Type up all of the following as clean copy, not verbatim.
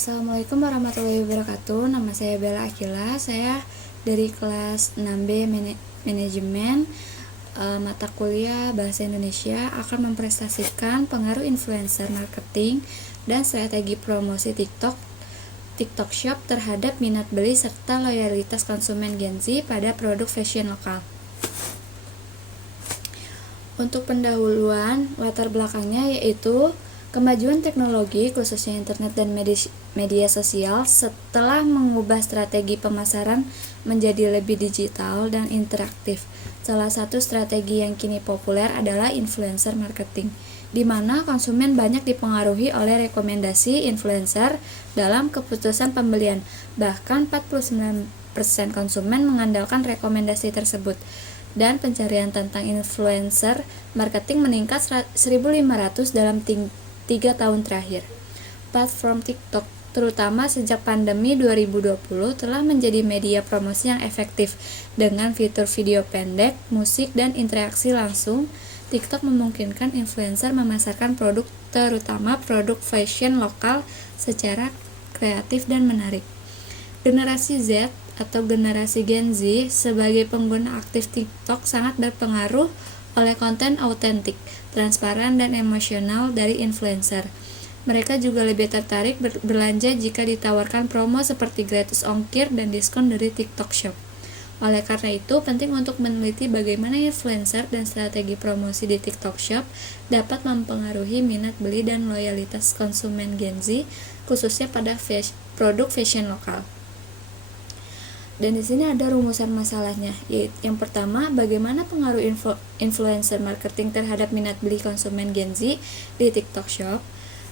Assalamualaikum warahmatullahi wabarakatuh. Nama saya Bella Akila. Saya dari kelas 6B Manajemen, mata kuliah Bahasa Indonesia, akan mempresentasikan pengaruh influencer marketing dan strategi promosi TikTok Shop terhadap minat beli serta loyalitas konsumen Gen Z pada produk fashion lokal. Untuk pendahuluan, latar belakangnya yaitu kemajuan teknologi, khususnya internet dan media sosial, setelah mengubah strategi pemasaran menjadi lebih digital dan interaktif. Salah satu strategi yang kini populer adalah influencer marketing, di mana konsumen banyak dipengaruhi oleh rekomendasi influencer dalam keputusan pembelian. Bahkan 49% konsumen mengandalkan rekomendasi tersebut. Dan pencarian tentang influencer marketing meningkat 1.500 dalam 3 tahun terakhir. Platform TikTok, terutama sejak pandemi 2020, telah menjadi media promosi yang efektif. Dengan fitur video pendek, musik, dan interaksi langsung, TikTok memungkinkan influencer memasarkan produk, terutama produk fashion lokal, secara kreatif dan menarik. Generasi Z atau generasi Gen Z sebagai pengguna aktif TikTok sangat berpengaruh oleh konten autentik, transparan, dan emosional dari influencer. Mereka juga lebih tertarik berbelanja jika ditawarkan promo seperti gratis ongkir dan diskon dari TikTok Shop. Oleh karena itu, penting untuk meneliti bagaimana influencer dan strategi promosi di TikTok Shop dapat mempengaruhi minat beli dan loyalitas konsumen Gen Z, khususnya pada produk fashion lokal. Dan di sini ada rumusan masalahnya, yaitu yang pertama, bagaimana pengaruh influencer marketing terhadap minat beli konsumen Gen Z di TikTok Shop.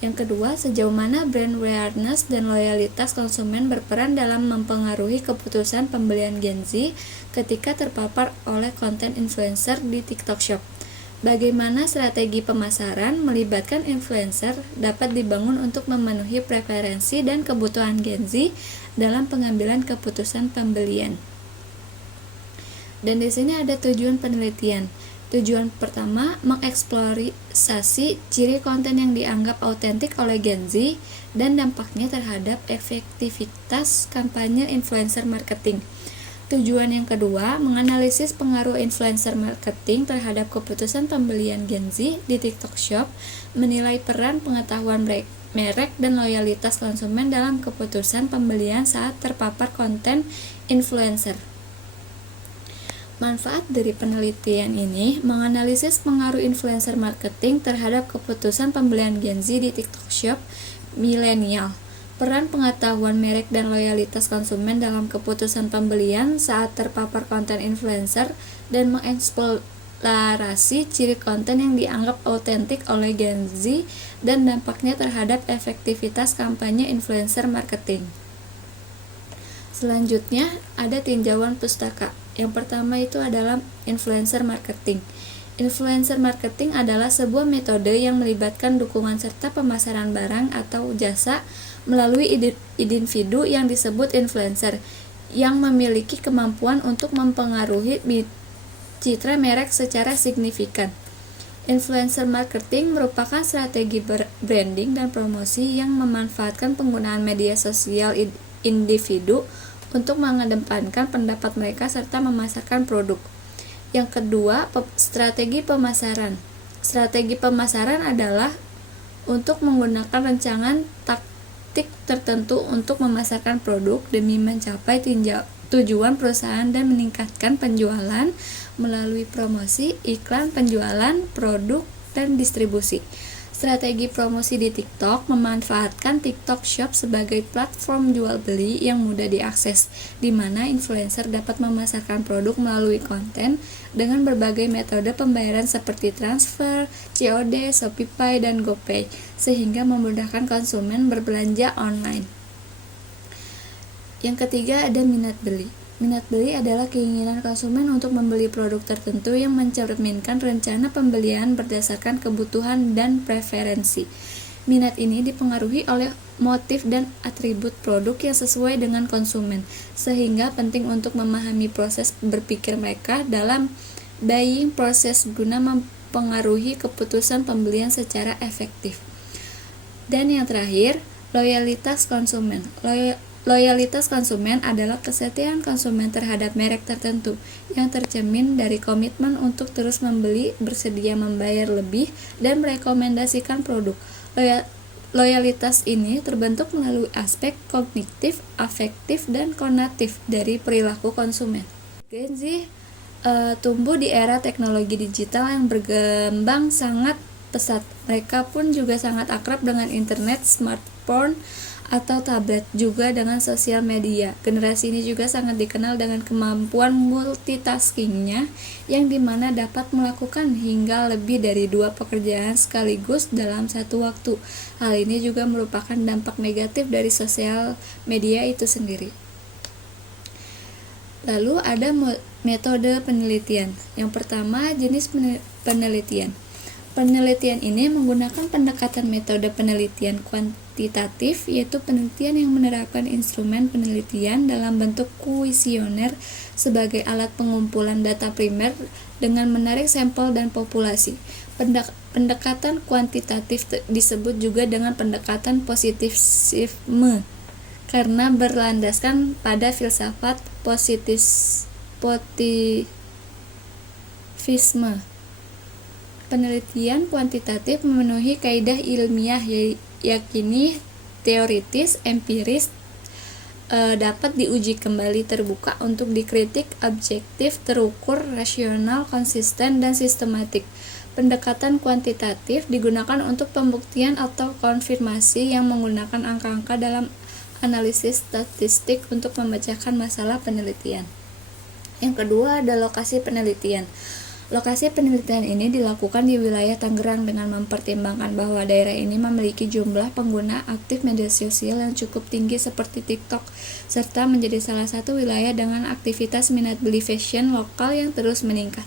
Yang kedua, sejauh mana brand awareness dan loyalitas konsumen berperan dalam mempengaruhi keputusan pembelian Gen Z ketika terpapar oleh konten influencer di TikTok Shop. Bagaimana strategi pemasaran melibatkan influencer dapat dibangun untuk memenuhi preferensi dan kebutuhan Gen Z dalam pengambilan keputusan pembelian. Dan di sini ada tujuan penelitian. Tujuan pertama, mengeksplorasi ciri konten yang dianggap autentik oleh Gen Z dan dampaknya terhadap efektivitas kampanye influencer marketing. Tujuan yang kedua, menganalisis pengaruh influencer marketing terhadap keputusan pembelian Gen Z di TikTok Shop, menilai peran pengetahuan merek dan loyalitas konsumen dalam keputusan pembelian saat terpapar konten influencer. Manfaat dari penelitian ini menganalisis pengaruh influencer marketing terhadap keputusan pembelian Gen Z di TikTok Shop milenial. Peran pengetahuan merek dan loyalitas konsumen dalam keputusan pembelian saat terpapar konten influencer dan mengeksplorasi ciri konten yang dianggap autentik oleh Gen Z dan dampaknya terhadap efektivitas kampanye influencer marketing. Selanjutnya ada tinjauan pustaka. Yang pertama itu adalah influencer marketing. Influencer marketing adalah sebuah metode yang melibatkan dukungan serta pemasaran barang atau jasa melalui individu yang disebut influencer, yang memiliki kemampuan untuk mempengaruhi citra merek secara signifikan. Influencer marketing merupakan strategi branding dan promosi yang memanfaatkan penggunaan media sosial individu untuk mengedepankan pendapat mereka serta memasarkan produk. Yang kedua, strategi pemasaran. Strategi pemasaran adalah untuk menggunakan rancangan taktik tertentu untuk memasarkan produk demi mencapai tujuan perusahaan dan meningkatkan penjualan melalui promosi, iklan, penjualan produk, dan distribusi. Strategi promosi di TikTok memanfaatkan TikTok Shop sebagai platform jual beli yang mudah diakses, di mana influencer dapat memasarkan produk melalui konten dengan berbagai metode pembayaran seperti transfer, COD, Shopee, dan GoPay, sehingga memudahkan konsumen berbelanja online. Yang ketiga ada minat beli. Minat beli adalah keinginan konsumen untuk membeli produk tertentu yang mencerminkan rencana pembelian berdasarkan kebutuhan dan preferensi. Minat ini dipengaruhi oleh motif dan atribut produk yang sesuai dengan konsumen, sehingga penting untuk memahami proses berpikir mereka dalam buying proses guna mempengaruhi keputusan pembelian secara efektif. Dan yang terakhir, Loyalitas konsumen. Loyalitas konsumen adalah kesetiaan konsumen terhadap merek tertentu yang tercermin dari komitmen untuk terus membeli, bersedia membayar lebih, dan merekomendasikan produk. Loyalitas ini terbentuk melalui aspek kognitif, afektif, dan konatif dari perilaku konsumen. Gen Z tumbuh di era teknologi digital yang berkembang sangat pesat. Mereka pun juga sangat akrab dengan internet, smartphone, atau tablet, juga dengan sosial media. Generasi ini juga sangat dikenal dengan kemampuan multitaskingnya, yang dimana dapat melakukan hingga lebih dari 2 pekerjaan sekaligus dalam satu waktu. Hal ini juga merupakan dampak negatif dari sosial media itu sendiri. Lalu ada metode penelitian. Yang pertama, jenis penelitian. Penelitian ini menggunakan pendekatan metode penelitian kuantitatif, yaitu penelitian yang menerapkan instrumen penelitian dalam bentuk kuesioner sebagai alat pengumpulan data primer dengan menarik sampel dan populasi. Pendekatan kuantitatif disebut juga dengan pendekatan positivisme karena berlandaskan pada filsafat positivisme. Penelitian kuantitatif memenuhi kaidah ilmiah, yakni teoritis, empiris, dapat diuji kembali, terbuka untuk dikritik, objektif, terukur, rasional, konsisten, dan sistematik. Pendekatan kuantitatif digunakan untuk pembuktian atau konfirmasi yang menggunakan angka-angka dalam analisis statistik untuk memecahkan masalah penelitian. Yang kedua ada lokasi penelitian. Lokasi penelitian ini dilakukan di wilayah Tangerang dengan mempertimbangkan bahwa daerah ini memiliki jumlah pengguna aktif media sosial yang cukup tinggi seperti TikTok, serta menjadi salah satu wilayah dengan aktivitas minat beli fashion lokal yang terus meningkat.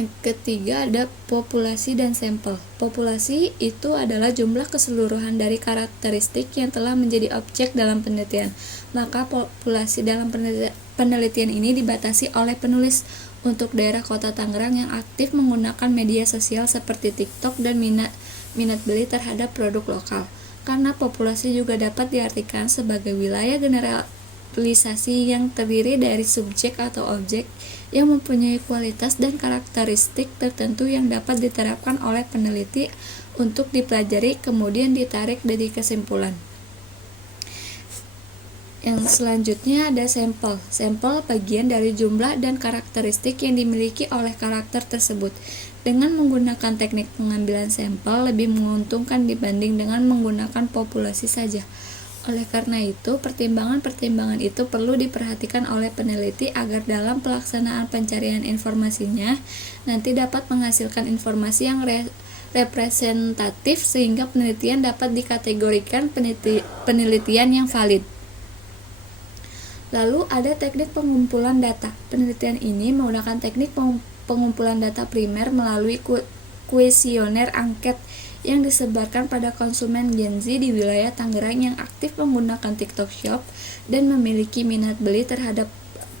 Yang ketiga ada populasi dan sampel. Populasi itu adalah jumlah keseluruhan dari karakteristik yang telah menjadi objek dalam penelitian. Maka populasi dalam penelitian ini dibatasi oleh penulis. Untuk daerah Kota Tangerang yang aktif menggunakan media sosial seperti TikTok dan minat beli terhadap produk lokal. Karena populasi juga dapat diartikan sebagai wilayah generalisasi yang terdiri dari subjek atau objek yang mempunyai kualitas dan karakteristik tertentu yang dapat diterapkan oleh peneliti untuk dipelajari kemudian ditarik dari kesimpulan. Yang selanjutnya ada sampel. Sampel bagian dari jumlah dan karakteristik yang dimiliki oleh karakter tersebut. Dengan menggunakan teknik pengambilan sampel lebih menguntungkan dibanding dengan menggunakan populasi saja. Oleh karena itu, pertimbangan-pertimbangan itu perlu diperhatikan oleh peneliti agar dalam pelaksanaan pencarian informasinya nanti dapat menghasilkan informasi yang representatif sehingga penelitian dapat dikategorikan penelitian yang valid. Lalu ada teknik pengumpulan data. Penelitian ini menggunakan teknik pengumpulan data primer melalui kuesioner angket yang disebarkan pada konsumen Gen Z di wilayah Tangerang yang aktif menggunakan TikTok Shop dan memiliki minat beli terhadap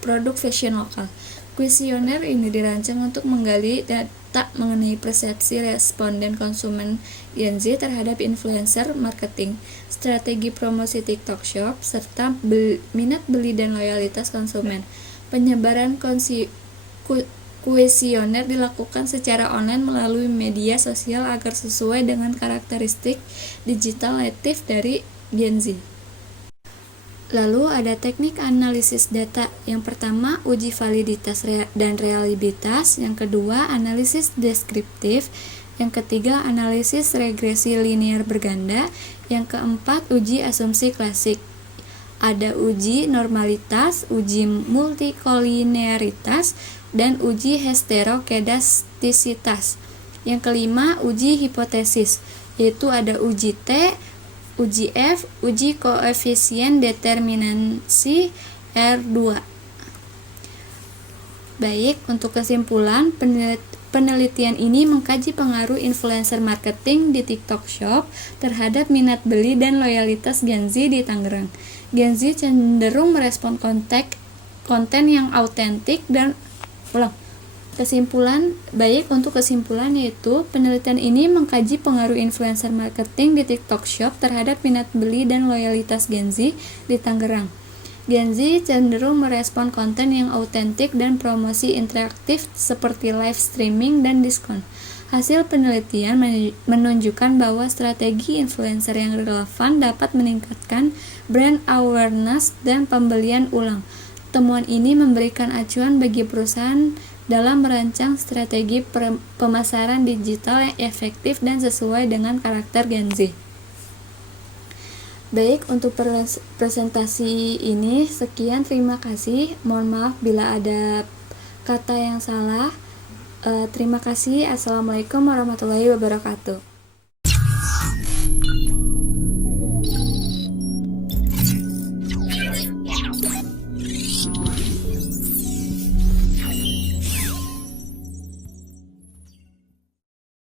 produk fashion lokal. Kuesioner ini dirancang untuk menggali data mengenai persepsi responden konsumen Gen Z terhadap influencer marketing, strategi promosi TikTok Shop, serta minat beli dan loyalitas konsumen. Penyebaran kuesioner dilakukan secara online melalui media sosial agar sesuai dengan karakteristik digital native dari Gen Z. Lalu ada teknik analisis data. Yang pertama, uji validitas dan reliabilitas. Yang kedua, analisis deskriptif. Yang ketiga, analisis regresi linear berganda. Yang keempat, uji asumsi klasik. Ada uji normalitas, uji multikolinearitas, dan uji heterokedastisitas. Yang kelima, uji hipotesis, yaitu ada uji T, uji F, uji koefisien determinansi R2. Baik, untuk kesimpulan, penelitian ini mengkaji pengaruh influencer marketing di TikTok Shop terhadap minat beli dan loyalitas Gen Z di Tangerang. Gen Z cenderung merespon konten yang autentik dan Untuk kesimpulan yaitu penelitian ini mengkaji pengaruh influencer marketing di TikTok Shop terhadap minat beli dan loyalitas Gen Z di Tangerang. Gen Z cenderung merespon konten yang autentik dan promosi interaktif seperti live streaming dan diskon. Hasil penelitian menunjukkan bahwa strategi influencer yang relevan dapat meningkatkan brand awareness dan pembelian ulang. Temuan ini memberikan acuan bagi perusahaan dalam merancang strategi pemasaran digital yang efektif dan sesuai dengan karakter Gen Z. Baik, untuk presentasi ini sekian, terima kasih. Mohon maaf bila ada kata yang salah. Terima kasih. Assalamualaikum warahmatullahi wabarakatuh.